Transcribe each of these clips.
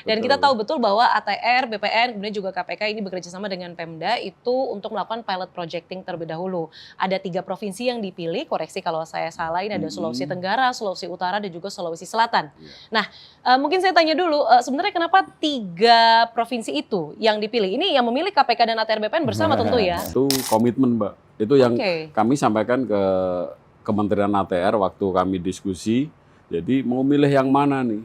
Dan kita tahu betul bahwa ATR, BPN, kemudian juga KPK ini bekerja sama dengan Pemda itu untuk melakukan pilot projecting terlebih dahulu. Ada 3 provinsi yang dipilih, koreksi kalau saya salah, ini ada Sulawesi Tenggara, Sulawesi Utara, dan juga Sulawesi Selatan. Nah, mungkin saya tanya dulu, sebenarnya kenapa 3 provinsi itu yang dipilih? Ini yang memilih KPK dan ATR BPN bersama tentu ya? Itu komitmen, Mbak. Itu yang kami sampaikan ke Kementerian ATR waktu kami diskusi. Jadi mau milih yang mana nih?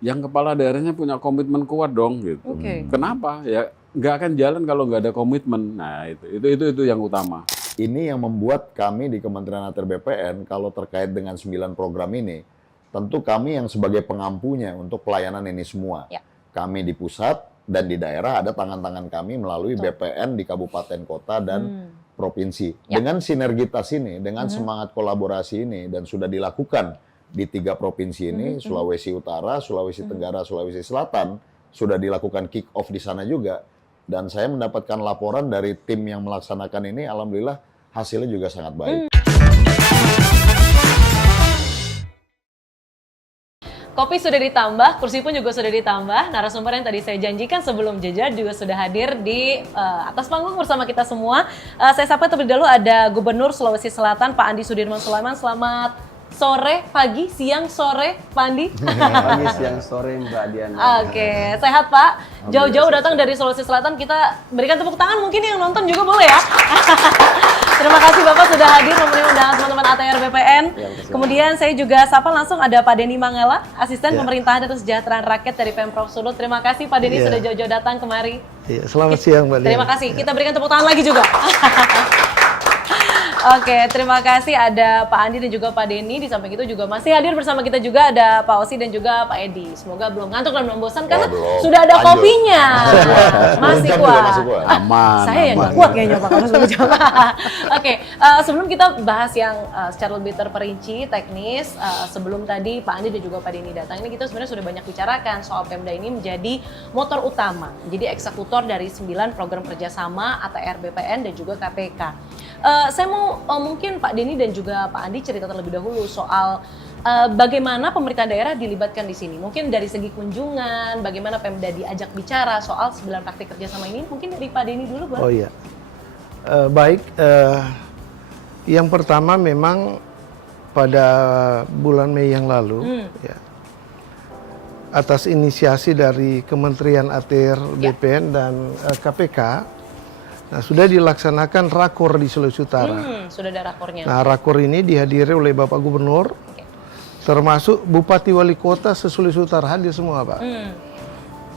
Yang kepala daerahnya punya komitmen kuat dong gitu. Kenapa? Ya nggak akan jalan kalau nggak ada komitmen. Nah itu yang utama. Ini yang membuat kami di Kementerian ATR BPN kalau terkait dengan 9 program ini, tentu kami yang sebagai pengampunya untuk pelayanan ini semua. Kami di pusat dan di daerah ada tangan-tangan kami melalui BPN di kabupaten kota dan provinsi. Dengan sinergitas ini, dengan semangat kolaborasi ini dan sudah dilakukan di 3 provinsi ini, Sulawesi Utara, Sulawesi Tenggara, Sulawesi Selatan, sudah dilakukan kick off di sana juga. Dan saya mendapatkan laporan dari tim yang melaksanakan ini, alhamdulillah hasilnya juga sangat baik. Kopi sudah ditambah, kursi pun juga sudah ditambah. Narasumber yang tadi saya janjikan sebelum jeda juga sudah hadir di atas panggung bersama kita semua. Saya sapa terlebih dahulu ada Gubernur Sulawesi Selatan, Pak Andi Sudirman Sulaiman. Selamat sore, pagi, siang, sore, Pak Andi. Pagi, siang, sore, Mbak Diana. Oke, sehat Pak. Jauh-jauh datang dari Sulawesi Selatan, kita berikan tepuk tangan, mungkin yang nonton juga boleh ya. Terima kasih Bapak sudah hadir memenuhi undangan teman-teman ATR BPN. Kemudian saya juga sapa langsung ada Pak Denny Mangala, Asisten Pemerintahan dan Kesejahteraan Rakyat dari Pemprov Sulut. Terima kasih Pak Denny sudah jauh-jauh datang kemari. Selamat siang Mbak Diana. Terima kasih, kita berikan tepuk tangan lagi juga. Oke, terima kasih ada Pak Andi dan juga Pak Denny. Di samping itu juga masih hadir bersama kita juga ada Pak Osi dan juga Pak Edi. Semoga belum ngantuk dan belum bosan karena sudah ada kopinya. Masih kuat. Aman. Saya yang nggak kuat kayaknya Pak kalau sudah coba. Oke, sebelum kita bahas yang secara lebih terperinci, teknis, sebelum tadi Pak Andi dan juga Pak Denny datang, ini kita sebenarnya sudah banyak bicarakan soal Pemda ini menjadi motor utama, menjadi eksekutor dari 9 program kerjasama ATR BPN dan juga KPK. Saya mau mungkin Pak Denny dan juga Pak Andi cerita terlebih dahulu soal bagaimana pemerintah daerah dilibatkan di sini. Mungkin dari segi kunjungan, bagaimana Pemda diajak bicara soal 9 praktik kerjasama ini. Mungkin dari Pak Denny dulu, boleh? Oh iya, baik. Yang pertama memang pada bulan Mei yang lalu, ya, atas inisiasi dari Kementerian ATR BPN dan KPK, nah, sudah dilaksanakan rakor di Sulawesi Utara. Sudah ada rakornya. Nah, rakor ini dihadiri oleh Bapak Gubernur, termasuk Bupati Wali Kota se-Sulawesi Utara hadir semua, Pak.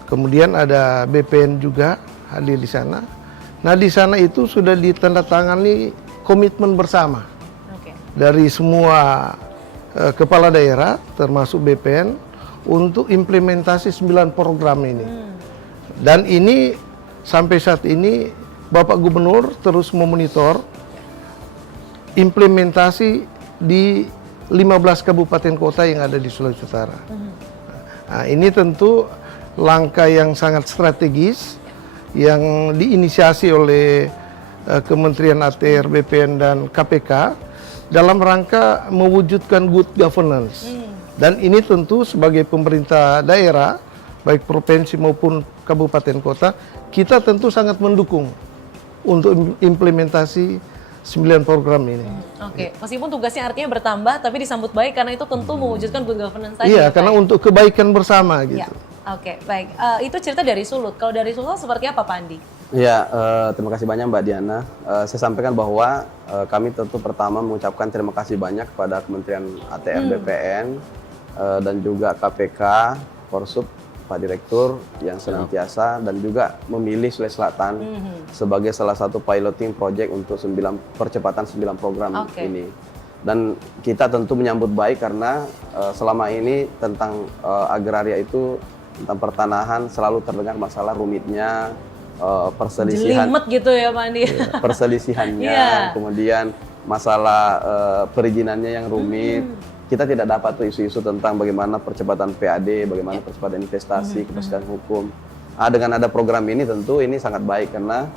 Kemudian ada BPN juga hadir di sana. Nah, di sana itu sudah ditandatangani komitmen bersama dari semua kepala daerah, termasuk BPN, untuk implementasi 9 program ini. Dan ini sampai saat ini Bapak Gubernur terus memonitor implementasi di 15 kabupaten kota yang ada di Sulawesi Utara. Nah, ini tentu langkah yang sangat strategis yang diinisiasi oleh Kementerian ATR, BPN, dan KPK dalam rangka mewujudkan good governance. Dan ini tentu sebagai pemerintah daerah, baik provinsi maupun kabupaten kota, kita tentu sangat mendukung untuk implementasi 9 program ini. Oke, meskipun tugasnya artinya bertambah, tapi disambut baik karena itu tentu mewujudkan good governance tadi. Iya, karena untuk kebaikan bersama gitu. Oke, baik. Itu cerita dari Sulut. Kalau dari Sulut seperti apa, Pak Andi? Ya, terima kasih banyak Mbak Diana. Saya sampaikan bahwa kami tentu pertama mengucapkan terima kasih banyak kepada Kementerian ATR BPN dan juga KPK, Korsub, Pak Direktur yang senantiasa dan juga memilih Sulawesi Selatan sebagai salah satu piloting project untuk percepatan 9 program ini. Dan kita tentu menyambut baik karena selama ini tentang agraria itu, tentang pertanahan selalu terdengar masalah rumitnya, perselisihan. Jelimet gitu ya Pak Andi. Perselisihannya, kemudian masalah perizinannya yang rumit. Kita tidak dapat tuh isu-isu tentang bagaimana percepatan PAD, bagaimana percepatan investasi, kepastian hukum. Dengan ada program ini tentu ini sangat baik karena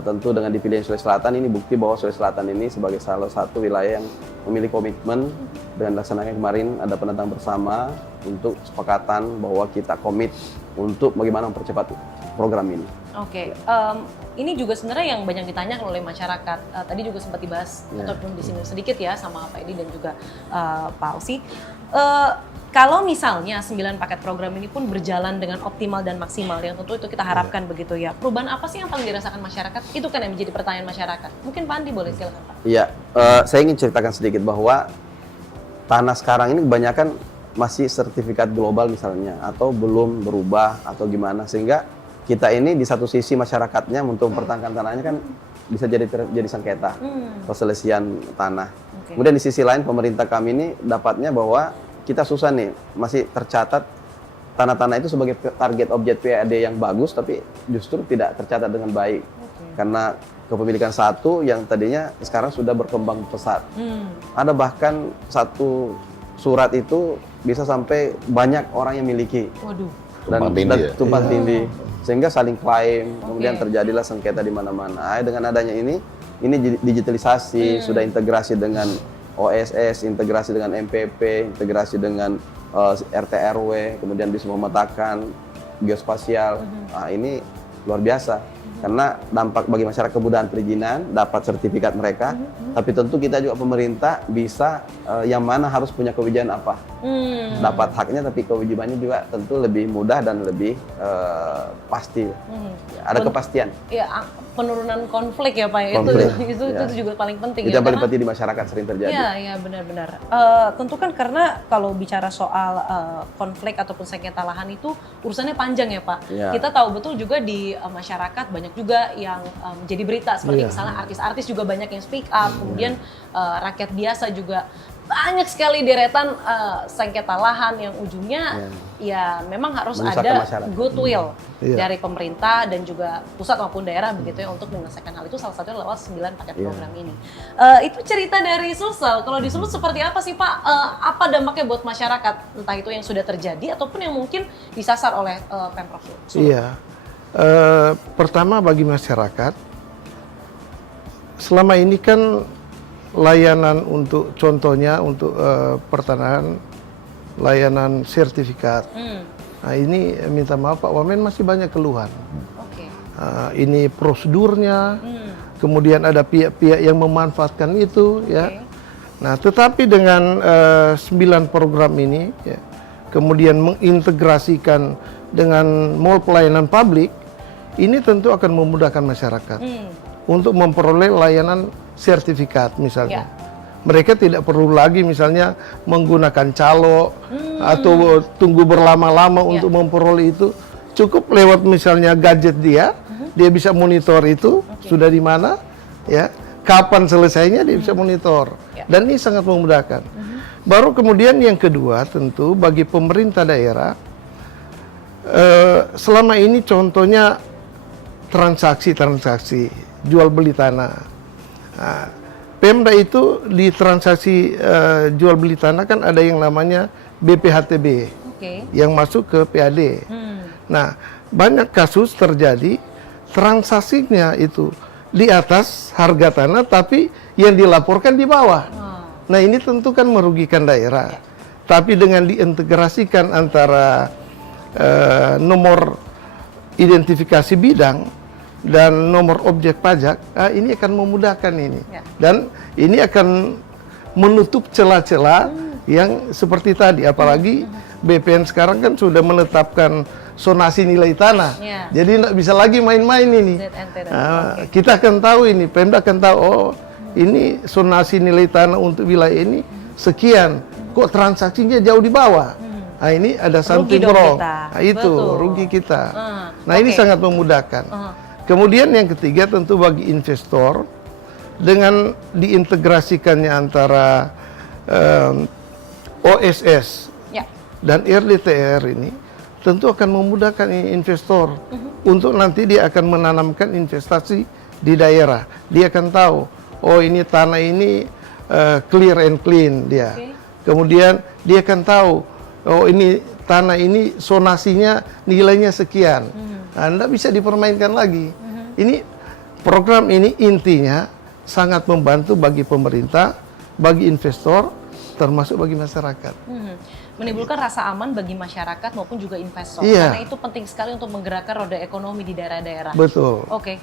tentu dengan dipilihnya Sulawesi Selatan ini bukti bahwa Sulawesi Selatan ini sebagai salah satu wilayah yang memiliki komitmen dengan laksananya kemarin ada penentang bersama untuk kesepakatan bahwa kita komit untuk bagaimana mempercepat program ini. Oke, ini juga sebenarnya yang banyak ditanyakan oleh masyarakat. Tadi juga sempat dibahas ataupun disinggung sedikit ya sama Pak Edi dan juga Pak Ausi. Kalau misalnya 9 paket program ini pun berjalan dengan optimal dan maksimal, yang tentu itu kita harapkan begitu ya. Perubahan apa sih yang paling dirasakan masyarakat? Itu kan yang menjadi pertanyaan masyarakat. Mungkin Pak Andi boleh silakan Pak. Iya, saya ingin ceritakan sedikit bahwa tanah sekarang ini kebanyakan masih sertifikat global misalnya, atau belum berubah atau gimana, sehingga kita ini di satu sisi masyarakatnya untuk mempertahankan tanahnya kan bisa jadi sengketa perselisihan tanah. Kemudian di sisi lain pemerintah kami ini dapatnya bahwa kita susah nih, masih tercatat tanah-tanah itu sebagai target objek PAD yang bagus, tapi justru tidak tercatat dengan baik. Karena kepemilikan satu yang tadinya sekarang sudah berkembang pesat. Ada bahkan satu surat itu bisa sampai banyak orang yang miliki. Waduh. Dan tumpang tindih. Sehingga saling klaim, kemudian terjadilah sengketa di mana-mana. Dengan adanya ini digitalisasi, sudah integrasi dengan OSS, integrasi dengan MPP, integrasi dengan RT RW, kemudian bisa memetakan geospasial. Ini luar biasa. Karena dampak bagi masyarakat kemudahan perizinan, dapat sertifikat mereka, tapi tentu kita juga pemerintah bisa yang mana harus punya kewajiban apa. Dapat haknya, tapi kewajibannya juga tentu lebih mudah dan lebih pasti. Ada kepastian. Ya, penurunan konflik ya Pak. Itu juga paling penting. Itu yang paling penting di masyarakat sering terjadi. Iya benar-benar. Tentu kan karena kalau bicara soal konflik ataupun sengketa lahan itu urusannya panjang ya Pak. Kita tahu betul juga di masyarakat banyak juga yang menjadi berita seperti misalnya artis-artis juga banyak yang speak up, kemudian rakyat biasa juga banyak sekali deretan sengketa lahan yang ujungnya ya memang harus ada goodwill dari pemerintah dan juga pusat maupun daerah begitu ya untuk menyelesaikan hal itu, salah satunya lewat 9 paket program ini. Itu cerita dari Sulsel. Kalau di Sulut seperti apa sih Pak? Apa dampaknya buat masyarakat? Entah itu yang sudah terjadi ataupun yang mungkin disasar oleh Pemprov Sulut. Iya. Pertama bagi masyarakat, selama ini kan layanan untuk contohnya untuk pertanahan, layanan sertifikat. Nah ini minta maaf Pak Wamen masih banyak keluhan. Ini prosedurnya, kemudian ada pihak-pihak yang memanfaatkan itu, ya. Nah tetapi dengan 9 program ini, ya, kemudian mengintegrasikan dengan mall pelayanan publik, ini tentu akan memudahkan masyarakat untuk memperoleh layanan sertifikat misalnya. Mereka tidak perlu lagi misalnya menggunakan calo atau tunggu berlama-lama untuk memperoleh itu. Cukup lewat misalnya gadget dia bisa monitor itu sudah di mana, ya, kapan selesainya dia bisa monitor. Dan ini sangat memudahkan. Baru kemudian yang kedua tentu bagi pemerintah daerah, selama ini contohnya transaksi jual beli tanah. Nah, Pemda itu di transaksi jual beli tanah kan ada yang namanya BPHTB yang masuk ke PAD. Nah, banyak kasus terjadi transaksinya itu di atas harga tanah tapi yang dilaporkan di bawah. Nah, ini tentu kan merugikan daerah. Tapi dengan diintegrasikan antara nomor identifikasi bidang dan nomor objek pajak, ini akan memudahkan ini. Dan ini akan menutup celah-celah yang seperti tadi. Apalagi BPN sekarang kan sudah menetapkan zonasi nilai tanah. Jadi nggak bisa lagi main-main ini. Kita akan tahu ini, Pemda akan tahu, oh ini zonasi nilai tanah untuk wilayah ini sekian. Kok transaksinya jauh di bawah? Nah ini ada something wrong. Nah itu rugi kita. Nah ini sangat memudahkan. Kemudian yang ketiga tentu bagi investor, dengan diintegrasikannya antara OSS dan RDTR ini tentu akan memudahkan investor untuk nanti dia akan menanamkan investasi di daerah. Dia akan tahu, oh ini tanah ini clear and clean dia. Kemudian dia akan tahu, oh ini tanah ini zonasinya nilainya sekian. Anda bisa dipermainkan lagi. Ini program ini intinya sangat membantu bagi pemerintah, bagi investor, termasuk bagi masyarakat. menimbulkan rasa aman bagi masyarakat maupun juga investor. Iya. Karena itu penting sekali untuk menggerakkan roda ekonomi di daerah-daerah. Betul. Oke,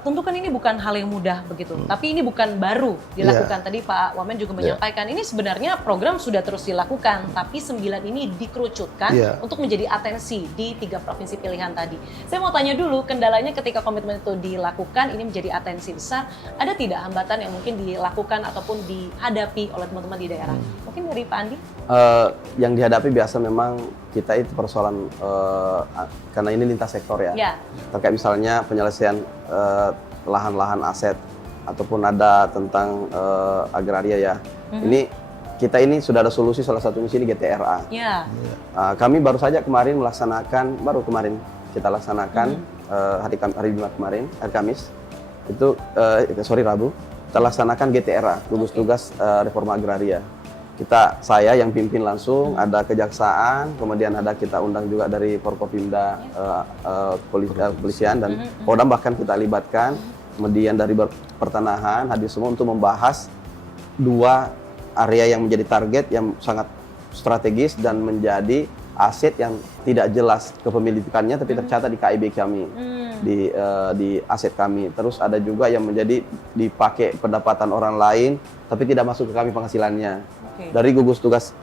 tentu kan ini bukan hal yang mudah begitu, tapi ini bukan baru dilakukan. Tadi Pak Wamen juga menyampaikan, ini sebenarnya program sudah terus dilakukan, tapi 9 ini dikerucutkan untuk menjadi atensi di 3 provinsi pilihan tadi. Saya mau tanya dulu, kendalanya ketika komitmen itu dilakukan, ini menjadi atensi besar, ada tidak hambatan yang mungkin dilakukan ataupun dihadapi oleh teman-teman di daerah? Mungkin dari Pak Andi? Yang dihadapi biasa memang kita itu persoalan karena ini lintas sektor ya. Terkait misalnya penyelesaian lahan-lahan aset ataupun ada tentang agraria ya. Ini kita ini sudah ada solusi, salah satunya sini GTRA. Kami baru saja kemarin melaksanakan, kita laksanakan hari Jumat kemarin, hari Kamis itu Rabu kita laksanakan GTRA, gugus tugas reforma agraria. Saya yang pimpin langsung, ada kejaksaan, kemudian ada kita undang juga dari Forkopimda, kepolisian dan Kodam bahkan kita libatkan, kemudian dari pertanahan hadir semua untuk membahas 2 area yang menjadi target yang sangat strategis dan menjadi aset yang tidak jelas kepemilikannya tapi tercatat di KIB kami, di aset kami. Terus ada juga yang menjadi dipakai pendapatan orang lain tapi tidak masuk ke kami penghasilannya. Dari gugus tugas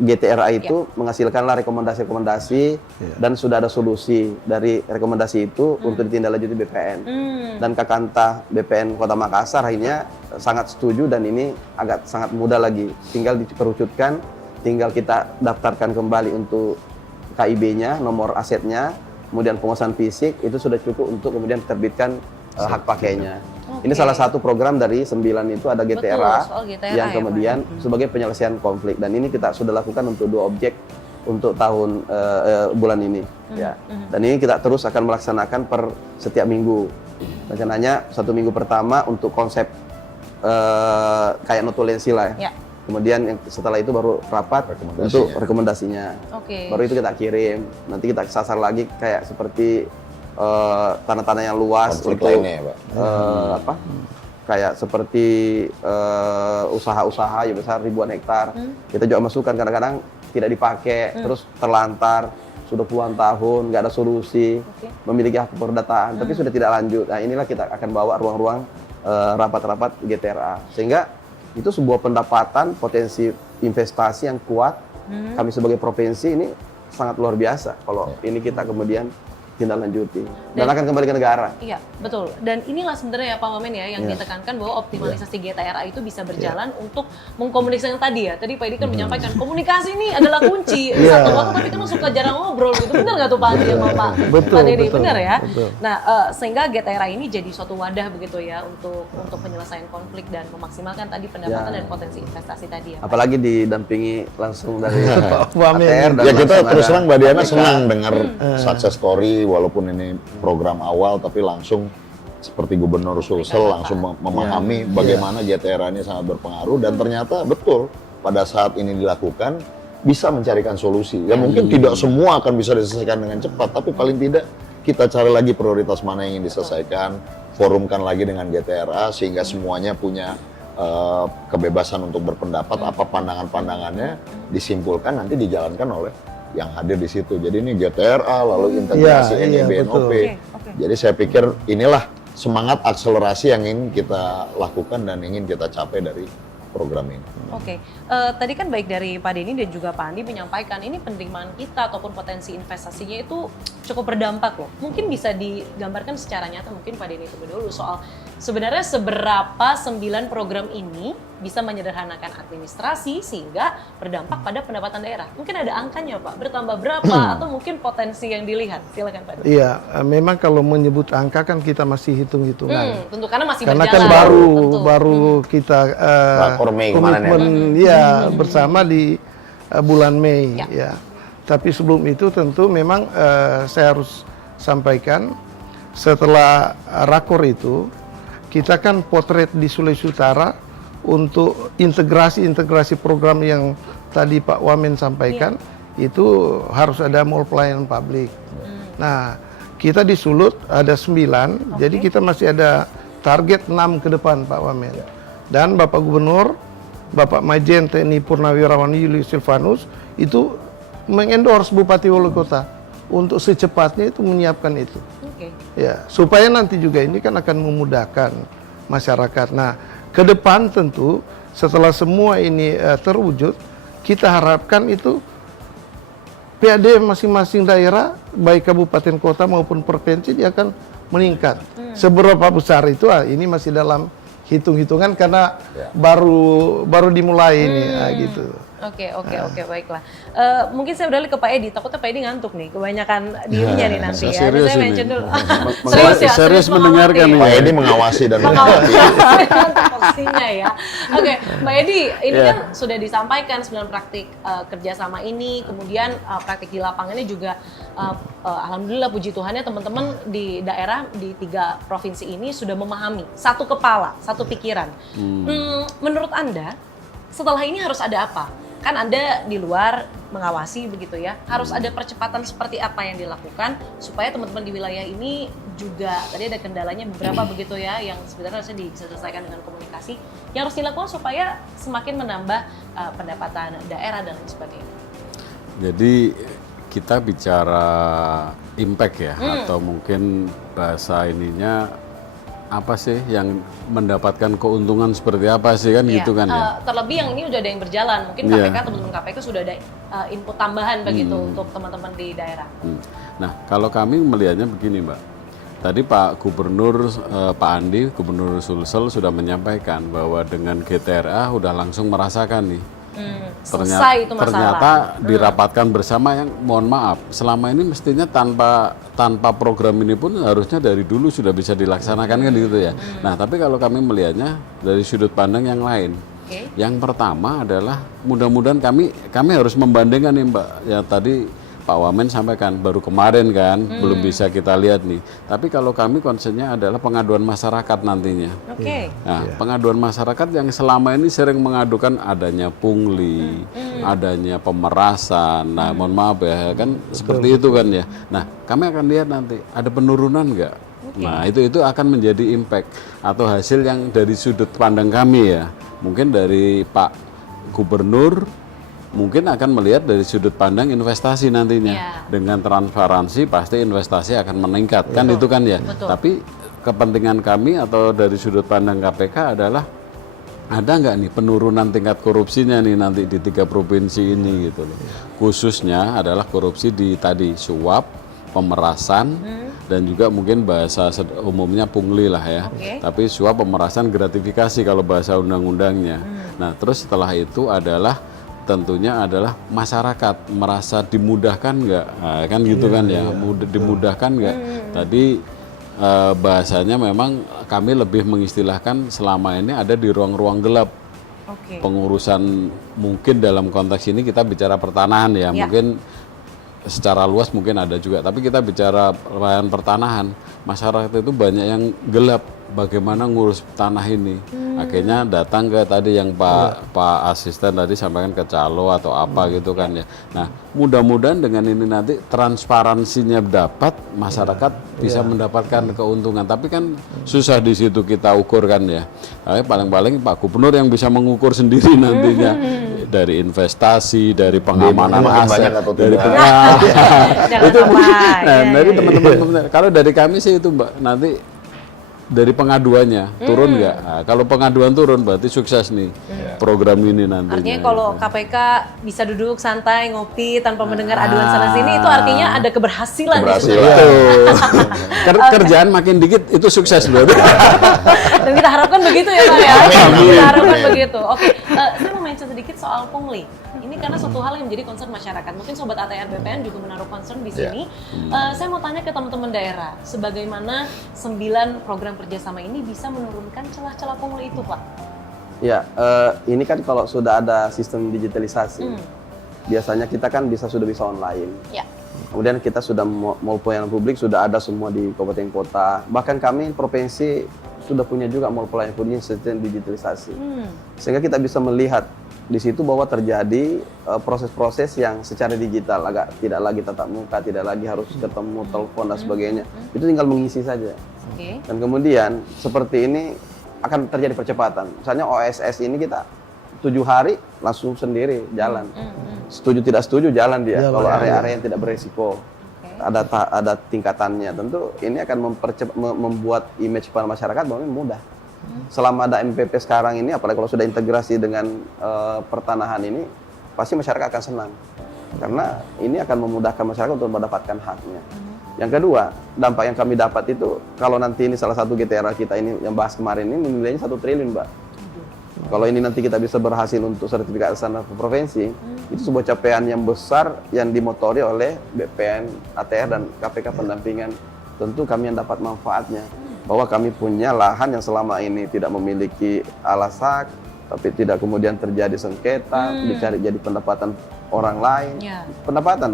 GTRA itu menghasilkanlah rekomendasi-rekomendasi dan sudah ada solusi dari rekomendasi itu untuk ditindaklanjuti BPN. Dan Kakanta BPN Kota Makassar akhirnya sangat setuju dan ini sangat mudah lagi. Tinggal dikerucutkan, tinggal kita daftarkan kembali untuk KIB-nya, nomor asetnya, kemudian penguasaan fisik itu sudah cukup untuk kemudian diterbitkan hak pakainya. Ini salah satu program dari 9 itu ada GTRA, yang kemudian sebagai penyelesaian konflik dan ini kita sudah lakukan untuk 2 objek untuk tahun bulan ini ya. Dan ini kita terus akan melaksanakan per setiap minggu. Rencananya 1 minggu pertama untuk konsep kayak notulensi lah ya. Kemudian setelah itu baru rapat untuk rekomendasinya. Baru itu kita kirim. Nanti kita sasar lagi kayak seperti tanah-tanah yang luas konflik untuk lainnya, Pak. kayak seperti usaha-usaha yang besar ribuan hektar. Kita juga masukkan kadang-kadang tidak dipakai, terus terlantar sudah puluhan tahun nggak ada solusi, memiliki hak perdataan tapi sudah tidak lanjut. Nah inilah kita akan bawa ruang-ruang rapat-rapat GTRA sehingga itu sebuah pendapatan potensi investasi yang kuat. Kami sebagai provinsi ini sangat luar biasa kalau ini kita kemudian tindak lanjuti dan akan kembali ke negara. Iya, betul. Dan inilah sebenarnya ya Pak Wamen ya yang ditekankan bahwa optimalisasi GTRA itu bisa berjalan untuk mengkomunikasikan tadi ya. Tadi Pak Edi kan menyampaikan komunikasi ini adalah kunci. Satu waktu tapi kan suka jarang ngobrol gitu. Benar nggak tuh Pak Edi sama Pak Dedi? Benar ya? Nah, sehingga GTRA ini jadi suatu wadah begitu ya untuk penyelesaian konflik dan memaksimalkan tadi pendapatan dan potensi investasi tadi ya. Apalagi didampingi langsung dari Pak Wamen. Ya kita terus terang Mbak Diana senang dengar success story walaupun ini program awal tapi langsung seperti Gubernur Sulsel langsung memahami bagaimana GTRA ini sangat berpengaruh dan ternyata betul pada saat ini dilakukan bisa mencarikan solusi. Ya mungkin tidak semua akan bisa diselesaikan dengan cepat tapi paling tidak kita cari lagi prioritas mana yang ingin diselesaikan, forumkan lagi dengan GTRA sehingga semuanya punya kebebasan untuk berpendapat apa pandangan-pandangannya disimpulkan nanti dijalankan oleh yang hadir di situ. Jadi ini GTRA lalu integrasi NEB-NOP. Jadi saya pikir inilah semangat akselerasi yang ingin kita lakukan dan ingin kita capai dari program ini. Tadi kan baik dari Pak Denny dan juga Pak Andi menyampaikan ini penerimaan kita ataupun potensi investasinya itu cukup berdampak loh. Mungkin bisa digambarkan secara nyata mungkin Pak Denny terlebih dulu soal sebenarnya seberapa 9 program ini bisa menyederhanakan administrasi sehingga berdampak pada pendapatan daerah. Mungkin ada angkanya Pak, bertambah berapa atau mungkin potensi yang dilihat. Silakan Pak Denny. Iya, memang kalau menyebut angka kan kita masih hitung-hitungan. Tentu karena masih karena berjalan. Kan baru kita komitmen bersama di bulan Mei ya. Tapi sebelum itu tentu memang saya harus sampaikan setelah rakor itu kita kan potret di Sulawesi Utara untuk integrasi program yang tadi Pak Wamen sampaikan itu harus ada mall pelayanan publik. Nah kita di Sulut ada 9, jadi kita masih ada target 6 ke depan Pak Wamen. Dan Bapak Gubernur Bapak Majen TNI Purnawirawan Julius Silvanus itu mengendorse Bupati Wali Kota untuk secepatnya itu menyiapkan itu. Ya, supaya nanti juga ini kan akan memudahkan masyarakat. Nah, ke depan tentu setelah semua ini terwujud, kita harapkan itu PAD masing-masing daerah, baik kabupaten kota maupun provinsi, dia akan meningkat. Seberapa besar itu, ini masih dalam hitung-hitungan karena baru dimulai ini, gitu. Oke, baiklah. Mungkin saya beralih ke Pak Edi. Takutnya Pak Edi ngantuk nih, kebanyakan dirinya nih nanti ya. Serius Saya ini. mention dulu. Serius mendengarkan nih. Pak Edi mengawasi dan mengamati. Porsinya ya. Oke, Pak Edi, ini kan sudah disampaikan 9 praktik kerjasama ini, kemudian praktik di lapangannya juga, alhamdulillah puji Tuhannya teman-teman di daerah di 3 provinsi ini sudah memahami, satu kepala, satu pikiran. Menurut Anda, setelah ini harus ada apa? Kan Anda di luar mengawasi begitu ya, harus ada percepatan seperti apa yang dilakukan supaya teman-teman di wilayah ini juga, tadi ada kendalanya beberapa begitu ya, yang sebenarnya harusnya bisa diselesaikan dengan komunikasi, yang harus dilakukan supaya semakin menambah pendapatan daerah dan lain sebagainya. Jadi kita bicara impact ya, atau mungkin bahasa ininya apa sih yang mendapatkan keuntungan seperti apa sih kan gitu kan ya. Terlebih yang ini udah ada yang berjalan, mungkin KPK teman-teman KPK sudah ada input tambahan begitu untuk teman-teman di daerah. Nah kalau kami melihatnya begini Mbak, tadi Pak Gubernur Pak Andi, Gubernur Sulsel sudah menyampaikan bahwa dengan GTRA udah langsung merasakan nih. Selesai itu masalah. Ternyata dirapatkan bersama yang mohon maaf selama ini mestinya tanpa program ini pun harusnya dari dulu sudah bisa dilaksanakan kan gitu ya. Nah tapi kalau kami melihatnya dari sudut pandang yang lain. Yang pertama adalah mudah-mudahan kami harus membandingkan nih Mbak ya, tadi Pak Wamen sampaikan baru kemarin kan belum bisa kita lihat nih. Tapi kalau kami konsennya adalah pengaduan masyarakat nantinya. Nah, pengaduan masyarakat yang selama ini sering mengadukan adanya pungli, adanya pemerasan. Nah, mohon maaf ya kan seperti itu kan ya. Nah, kami akan lihat nanti ada penurunan nggak. Nah, itu akan menjadi impact atau hasil yang dari sudut pandang kami ya. Mungkin dari Pak Gubernur mungkin akan melihat dari sudut pandang investasi nantinya. Dengan transparansi pasti investasi akan meningkat kan itu kan ya. Tapi kepentingan kami atau dari sudut pandang KPK adalah ada nggak nih penurunan tingkat korupsinya nih nanti di 3 provinsi ini gitu loh. Khususnya adalah korupsi di tadi suap, pemerasan dan juga mungkin bahasa umumnya pungli lah ya. Tapi suap, pemerasan, gratifikasi kalau bahasa undang-undangnya. Nah, terus setelah itu adalah tentunya adalah masyarakat merasa dimudahkan nggak, kan gitu kan ya, dimudahkan nggak. Tadi bahasanya memang kami lebih mengistilahkan selama ini ada di ruang-ruang gelap. Pengurusan mungkin dalam konteks ini kita bicara pertanahan ya, mungkin secara luas mungkin ada juga, tapi kita bicara pelayanan pertanahan, masyarakat itu banyak yang gelap bagaimana ngurus tanah ini. Akhirnya datang ke tadi yang Pak Asisten tadi sampaikan ke calo atau apa gitu kan ya. Nah, mudah-mudahan dengan ini nanti transparansinya dapat, masyarakat bisa mendapatkan keuntungan. Tapi kan susah di situ kita ukur kan ya. Tapi paling-paling Pak Gubernur yang bisa mengukur sendiri nantinya dari investasi, dari pengamanan aset, dari itu mungkin. Nah, dari teman-teman kalau dari kami sih itu Mbak, nanti dari pengaduannya turun nggak? Nah, kalau pengaduan turun berarti sukses nih program ini nantinya. Artinya kalau KPK bisa duduk santai ngopi tanpa mendengar aduan sana sini, itu artinya ada keberhasilan. Kerjaan makin dikit itu sukses loh. Dan kita harapkan begitu ya Pak ya. Kita harapkan begitu. Oke, saya mau mention sedikit soal pungli. Ini karena suatu hal yang menjadi concern masyarakat. Mungkin Sobat ATR BPN juga menaruh concern di sini. Saya mau tanya ke teman-teman daerah, sebagaimana 9 program kerjasama ini bisa menurunkan celah-celah pungli itu, Pak? Ya, ini kan kalau sudah ada sistem digitalisasi, biasanya kita kan sudah bisa online. Kemudian kita sudah mall pelayanan publik sudah ada semua di kabupaten kota. Bahkan kami provinsi sudah punya juga mall pelayanan publik sistem digitalisasi. Sehingga kita bisa melihat di situ bahwa terjadi proses-proses yang secara digital, agak tidak lagi tatap muka, tidak lagi harus ketemu telepon dan sebagainya. Itu tinggal mengisi saja. Dan kemudian seperti ini akan terjadi percepatan. Misalnya OSS ini kita 7 hari langsung sendiri jalan. Setuju tidak setuju jalan dia. Jalan, Kalau ya. area yang tidak beresiko. Ada tingkatannya. Tentu ini akan membuat image pada masyarakat bahwa ini mudah. Selama ada MPP sekarang ini, apalagi kalau sudah integrasi dengan pertanahan ini, pasti masyarakat akan senang. Karena ini akan memudahkan masyarakat untuk mendapatkan haknya. Yang kedua, dampak yang kami dapat itu, kalau nanti ini salah satu GTRA kita ini yang bahas kemarin ini nilainya 1 triliun, Mbak. Kalau ini nanti kita bisa berhasil untuk sertifikasi standar provinsi, itu sebuah capaian yang besar yang dimotori oleh BPN, ATR, dan KPK pendampingan. Tentu kami yang dapat manfaatnya. Bahwa kami punya lahan yang selama ini tidak memiliki alasak, tapi tidak kemudian terjadi sengketa, dicari jadi pendapatan orang lain. Pendapatan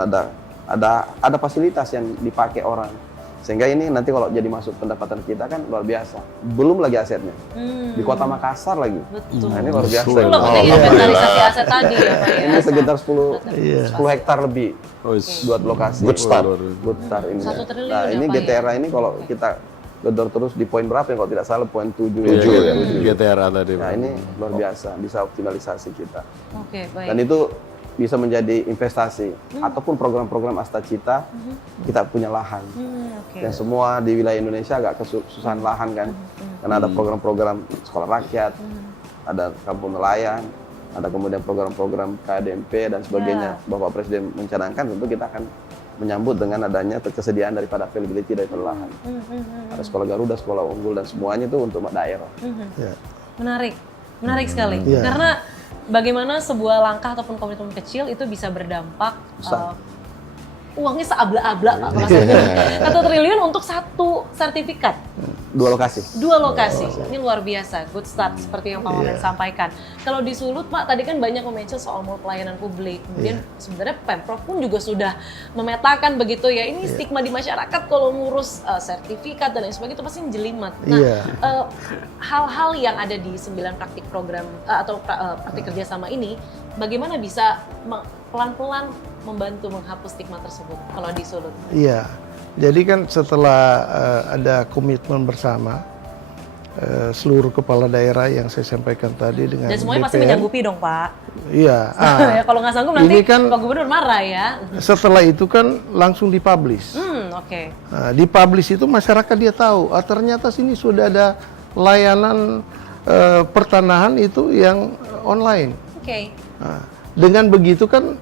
ada fasilitas yang dipakai orang. Sehingga ini nanti kalau jadi masuk pendapatan kita kan luar biasa. Belum lagi asetnya. Di Kota Makassar lagi. Betul. Nah, ini luar biasa. Itu loh penting inventarisasi aset tadi ya Pak ya. Ini sekitar 10 hektar lebih. Buat lokasi. Good start. Good start ini. 1 triliun Nah, ya, ini Pak, GTRA ini kalau kita gedor terus di poin berapa ya, kalau tidak salah poin 7 ya. GTRA tadi. Nah, ini luar biasa, bisa optimalisasi kita. Oke, baik. Dan itu bisa menjadi investasi ataupun program-program Astacita, kita punya lahan. Dan semua di wilayah Indonesia agak kesusahan lahan kan. Karena ada program-program sekolah rakyat, ada kampung nelayan, ada kemudian program-program KDMP dan sebagainya. Bapak Presiden mencanangkan, tentu kita akan menyambut dengan adanya ketersediaan daripada availability dari lahan. Ada sekolah Garuda, sekolah unggul, dan semuanya itu untuk daerah. Menarik sekali. Karena bagaimana sebuah langkah ataupun komitmen kecil itu bisa berdampak uangnya seabla-abla Pak, maksudnya 1 triliun untuk 1 sertifikat. 2 lokasi. 2 lokasi. Ini luar biasa, good start seperti yang Pak Wamen sampaikan. Kalau di Sulut Pak, tadi kan banyak mention soal mall pelayanan publik. Kemudian sebenarnya Pemprov pun juga sudah memetakan begitu ya. Ini stigma di masyarakat kalau ngurus sertifikat dan lain sebagainya itu pasti jelimet. Nah, hal-hal yang ada di 9 praktik program atau praktik kerjasama ini, bagaimana bisa pelan-pelan membantu menghapus stigma tersebut kalau di Sulut? Iya, jadi kan setelah ada komitmen bersama seluruh kepala daerah yang saya sampaikan tadi dengan dan semuanya pasti BPN, menyanggupi dong Pak. Iya. Ya, kalau nggak sanggup nanti kan, Pak Gubernur marah ya. Setelah itu kan langsung dipublish. Oke. Nah, dipublish itu masyarakat dia tahu, ternyata sini sudah ada layanan pertanahan itu yang online. Oke. Nah, dengan begitu kan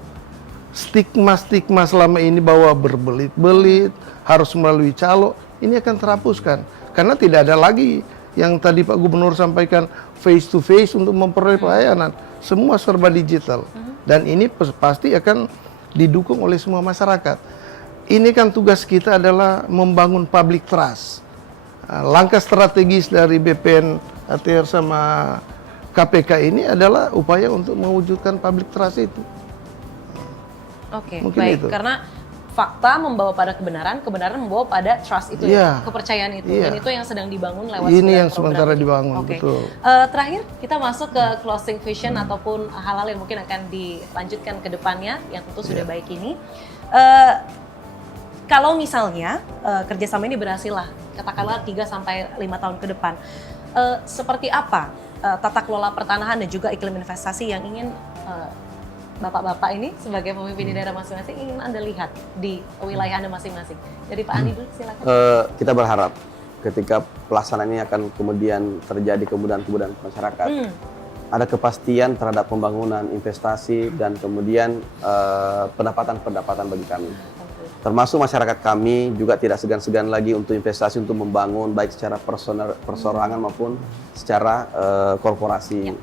stigma-stigma selama ini bahwa berbelit-belit, harus melalui calo, ini akan terhapuskan. Karena tidak ada lagi yang tadi Pak Gubernur sampaikan face to face untuk memperoleh pelayanan. Semua serba digital. Dan ini pasti akan didukung oleh semua masyarakat. Ini kan tugas kita adalah membangun public trust. Langkah strategis dari BPN, ATR sama KPK ini adalah upaya untuk mewujudkan public trust itu. Oke, Mungkin baik. itu. Karena fakta membawa pada kebenaran, kebenaran membawa pada trust itu ya, kepercayaan itu. Dan itu yang sedang dibangun lewat ini yang program sementara itu. dibangun, Oke. betul. Terakhir kita masuk ke closing vision ataupun hal-hal yang mungkin akan dilanjutkan ke depannya yang tentu sudah baik ini. Kalau misalnya kerjasama ini berhasil lah, katakanlah 3-5 tahun ke depan, seperti apa tata kelola pertanahan dan juga iklim investasi yang ingin Bapak-bapak ini sebagai pemimpin di daerah masing-masing ingin Anda lihat di wilayah Anda masing-masing? Dari Pak Andi dulu silakan. Kita berharap ketika pelaksanaan ini akan kemudian terjadi kemudahan-kemudahan masyarakat, ada kepastian terhadap pembangunan, investasi, dan kemudian pendapatan-pendapatan bagi kami. Termasuk masyarakat kami juga tidak segan-segan lagi untuk investasi untuk membangun baik secara persorangan maupun secara korporasi.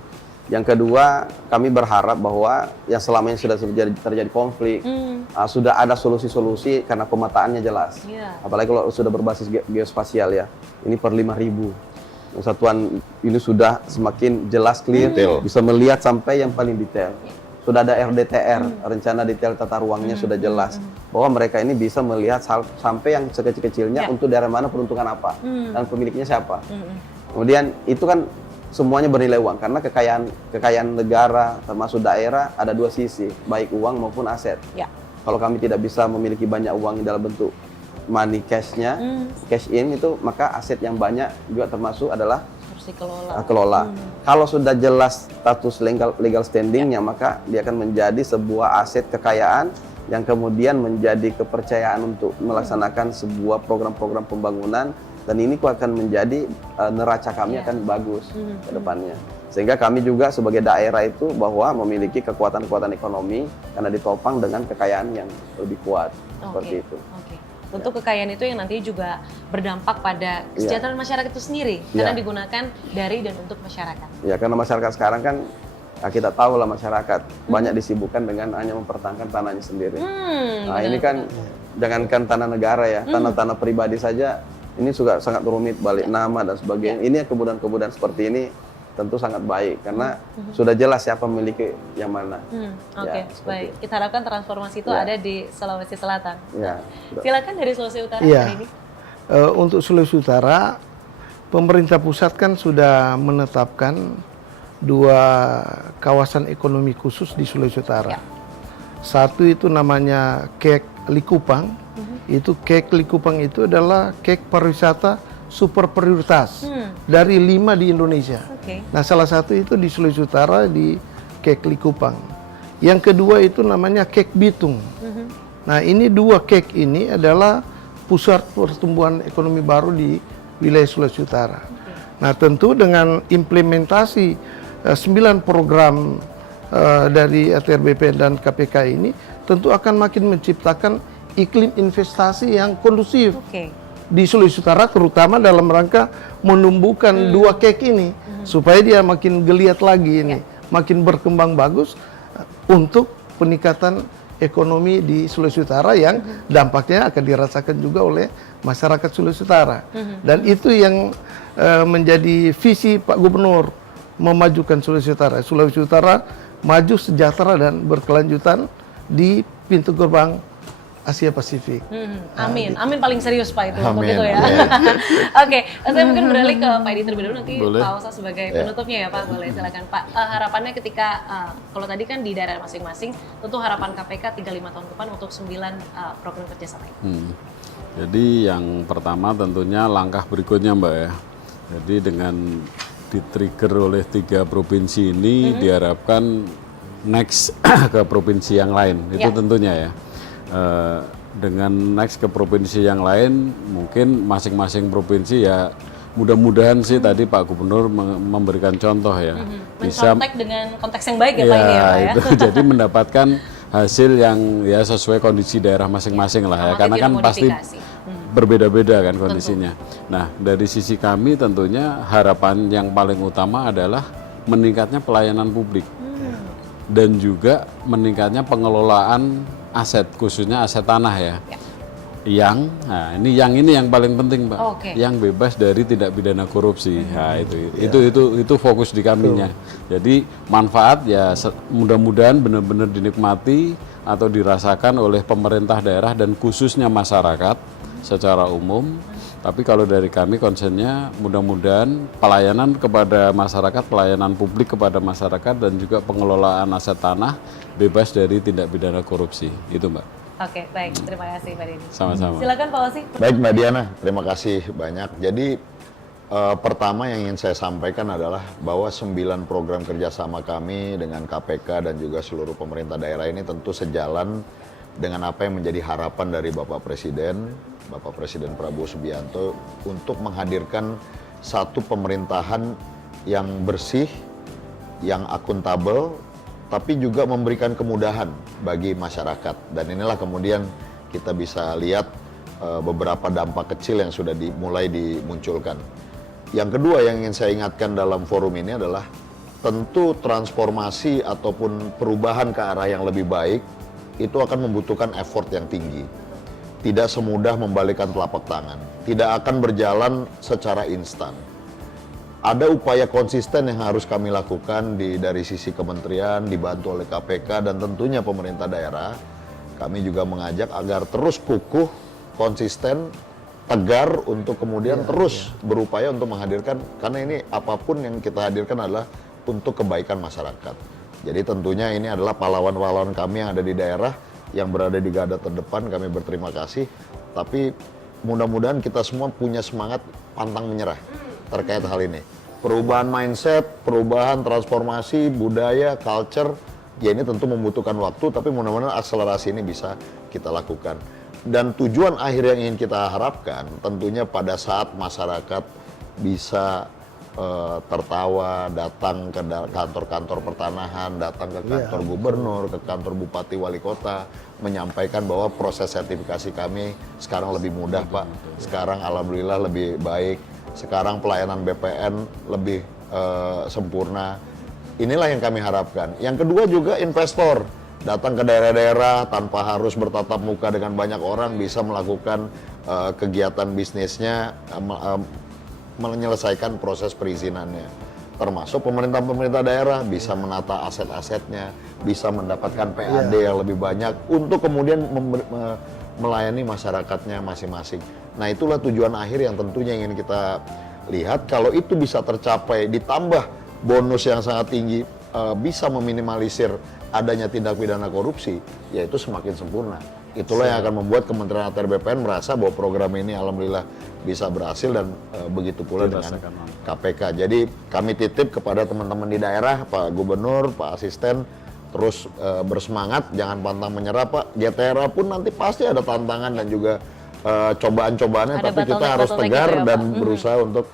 Yang kedua, kami berharap bahwa yang selama ini sudah terjadi konflik, sudah ada solusi-solusi karena pemetaannya jelas. Apalagi kalau sudah berbasis geospasial ya, ini per 5.000. Satuan ini sudah semakin jelas, clear, bisa melihat sampai yang paling detail. Sudah ada RDTR, rencana detail tata ruangnya sudah jelas. Bahwa mereka ini bisa melihat sampai yang sekecil-kecilnya untuk daerah mana peruntukan apa, dan pemiliknya siapa. Kemudian itu kan semuanya bernilai uang, karena kekayaan negara termasuk daerah ada 2 sisi, baik uang maupun aset. Kalau kami tidak bisa memiliki banyak uang dalam bentuk money cash-nya, cash in itu, maka aset yang banyak juga termasuk adalah harus dikelola. Kelola. Kalau sudah jelas status legal standingnya, maka dia akan menjadi sebuah aset kekayaan yang kemudian menjadi kepercayaan untuk melaksanakan sebuah program-program pembangunan, dan ini akan menjadi neraca kami akan bagus ke depannya. Sehingga kami juga sebagai daerah itu bahwa memiliki kekuatan-kekuatan ekonomi karena ditopang dengan kekayaan yang lebih kuat, seperti itu. Tentu kekayaan itu yang nantinya juga berdampak pada kesejahteraan masyarakat itu sendiri, karena digunakan dari dan untuk masyarakat. Ya, karena masyarakat sekarang kan kita tahu lah, masyarakat banyak disibukkan dengan hanya mempertahankan tanahnya sendiri. Nah, ini kan jangankan tanah negara ya, tanah-tanah pribadi saja ini juga sangat rumit, balik nama dan sebagainya. Ini kemudahan-kemudahan seperti ini tentu sangat baik karena sudah jelas siapa memiliki yang mana. Oke, baik. Kita harapkan transformasi itu ada di Sulawesi Selatan. Ya, silakan dari Sulawesi Utara hari ini. Untuk Sulawesi Utara, pemerintah pusat kan sudah menetapkan 2 kawasan ekonomi khusus di Sulawesi Utara. Satu itu namanya Kek Likupang. Itu Kek Likupang itu adalah kek pariwisata super prioritas dari 5 di Indonesia. Nah, salah satu itu di Sulawesi Utara di Kek Likupang. Yang kedua itu namanya Kek Bitung. Nah, ini 2 kek ini adalah pusat pertumbuhan ekonomi baru di wilayah Sulawesi Utara. Nah, tentu dengan implementasi 9 program dari ATR BPN dan KPK ini tentu akan makin menciptakan iklim investasi yang kondusif di Sulawesi Utara, terutama dalam rangka menumbuhkan 2 kek ini supaya dia makin geliat lagi ini, makin berkembang bagus untuk peningkatan ekonomi di Sulawesi Utara yang dampaknya akan dirasakan juga oleh masyarakat Sulawesi Utara. Dan itu yang menjadi visi Pak Gubernur, memajukan Sulawesi Utara. Sulawesi Utara maju, sejahtera dan berkelanjutan di pintu gerbang Asia Pasifik. Amin, amin paling serius Pak itu untuk Amin. itu ya. Oke, saya mungkin beralih ke Pak Edi terlebih dahulu, nanti Pak Osa sebagai penutupnya ya Pak, boleh silakan Pak. Harapannya ketika, kalau tadi kan di daerah masing-masing, tentu harapan KPK 3-5 tahun ke depan untuk 9 program kerjasama ini. Jadi yang pertama tentunya langkah berikutnya Mbak ya. Jadi dengan di-trigger oleh 3 provinsi ini diharapkan next ke provinsi yang lain, itu tentunya ya. Dengan next ke provinsi yang lain, mungkin masing-masing provinsi ya mudah-mudahan sih tadi Pak Gubernur memberikan contoh ya, bisa dengan konteks yang baik ya Pak ini ya Pak ya. Itu jadi mendapatkan hasil yang ya sesuai kondisi daerah masing-masing lah ya, karena kan pasti berbeda-beda kan kondisinya. Nah, dari sisi kami tentunya harapan yang paling utama adalah meningkatnya pelayanan publik dan juga meningkatnya pengelolaan aset, khususnya aset tanah ya. Yang ini yang paling penting Pak, yang bebas dari tindak pidana korupsi. Nah, itu fokus di kaminya. Jadi manfaat ya mudah-mudahan benar-benar dinikmati atau dirasakan oleh pemerintah daerah dan khususnya masyarakat secara umum. Tapi kalau dari kami konsennya mudah-mudahan pelayanan kepada masyarakat, pelayanan publik kepada masyarakat dan juga pengelolaan aset tanah bebas dari tindak pidana korupsi. Itu Mbak. Oke, baik. Terima kasih Pak Denny. Sama-sama. Silakan Pak Osi. Baik Mbak Diana, terima kasih banyak. Jadi pertama yang ingin saya sampaikan adalah bahwa 9 program kerjasama kami dengan KPK dan juga seluruh pemerintah daerah ini tentu sejalan dengan apa yang menjadi harapan dari Bapak Presiden Prabowo Subianto untuk menghadirkan satu pemerintahan yang bersih, yang akuntabel, tapi juga memberikan kemudahan bagi masyarakat. Dan inilah kemudian kita bisa lihat beberapa dampak kecil yang sudah mulai dimunculkan. Yang kedua yang ingin saya ingatkan dalam forum ini adalah tentu transformasi ataupun perubahan ke arah yang lebih baik itu akan membutuhkan effort yang tinggi. Tidak semudah membalikkan telapak tangan. Tidak akan berjalan secara instan. Ada upaya konsisten yang harus kami lakukan dari sisi kementerian, dibantu oleh KPK dan tentunya pemerintah daerah. Kami juga mengajak agar terus kukuh, konsisten, tegar untuk kemudian terus berupaya untuk menghadirkan, karena ini apapun yang kita hadirkan adalah untuk kebaikan masyarakat. Jadi tentunya ini adalah pahlawan-pahlawan kami yang ada di daerah, yang berada di garda terdepan. Kami berterima kasih, tapi mudah-mudahan kita semua punya semangat pantang menyerah terkait hal ini. Perubahan mindset, perubahan transformasi, budaya, culture, ya ini tentu membutuhkan waktu, tapi mudah-mudahan akselerasi ini bisa kita lakukan. Dan tujuan akhir yang ingin kita harapkan tentunya pada saat masyarakat bisa tertawa, datang ke kantor-kantor pertanahan, datang ke kantor gubernur, ke kantor bupati, wali kota, menyampaikan bahwa proses sertifikasi kami sekarang lebih mudah, Pak. Sekarang alhamdulillah lebih baik. Sekarang pelayanan BPN lebih sempurna. Inilah yang kami harapkan. Yang kedua juga investor datang ke daerah-daerah tanpa harus bertatap muka dengan banyak orang, bisa melakukan kegiatan bisnisnya, menyelesaikan proses perizinannya. Termasuk pemerintah daerah bisa menata aset-asetnya, bisa mendapatkan PAD yang lebih banyak untuk kemudian melayani masyarakatnya masing-masing. Nah, itulah tujuan akhir yang tentunya ingin kita lihat. Kalau itu bisa tercapai, ditambah bonus yang sangat tinggi, bisa meminimalisir adanya tindak pidana korupsi, yaitu semakin sempurna. Itulah yang akan membuat Kementerian ATR BPN merasa bahwa program ini alhamdulillah bisa berhasil, dan begitu pula dengan KPK. Jadi kami titip kepada teman-teman di daerah, Pak Gubernur, Pak Asisten, terus bersemangat, jangan pantang menyerah, Pak. GTRA pun nanti pasti ada tantangan dan juga cobaan-cobaannya, tapi kita harus tegar gitu ya, dan berusaha untuk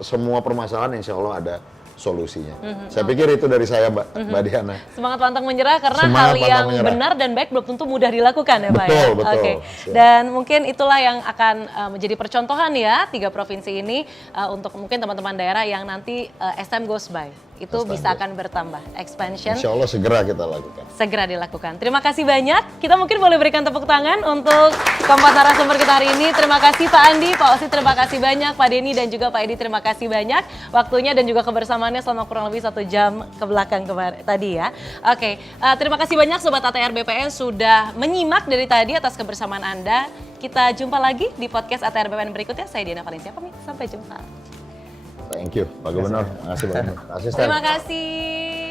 semua permasalahan insya Allah ada solusinya. Saya pikir itu dari saya, Mbak Diana. Semangat pantang menyerah, karena hal yang benar dan baik belum tentu mudah dilakukan ya Pak ya? Betul. Oke. Dan mungkin itulah yang akan menjadi percontohan ya, 3 provinsi ini untuk mungkin teman-teman daerah yang nanti SM goes by. Itu bisa akan bertambah, expansion. Insya Allah segera kita lakukan. Segera dilakukan. Terima kasih banyak. Kita mungkin boleh berikan tepuk tangan untuk keempat narasumber kita hari ini. Terima kasih Pak Andi, Pak Osi, terima kasih banyak. Pak Denny dan juga Pak Edi, terima kasih banyak waktunya dan juga kebersamaannya selama kurang lebih 1 jam ke belakang tadi ya. Oke, terima kasih banyak Sobat ATR BPN sudah menyimak dari tadi atas kebersamaan Anda. Kita jumpa lagi di podcast ATR BPN berikutnya. Saya Diana Valencia pamit, sampai jumpa. Thank you, Pak Gubernur. Terima kasih banyak. Terima kasih.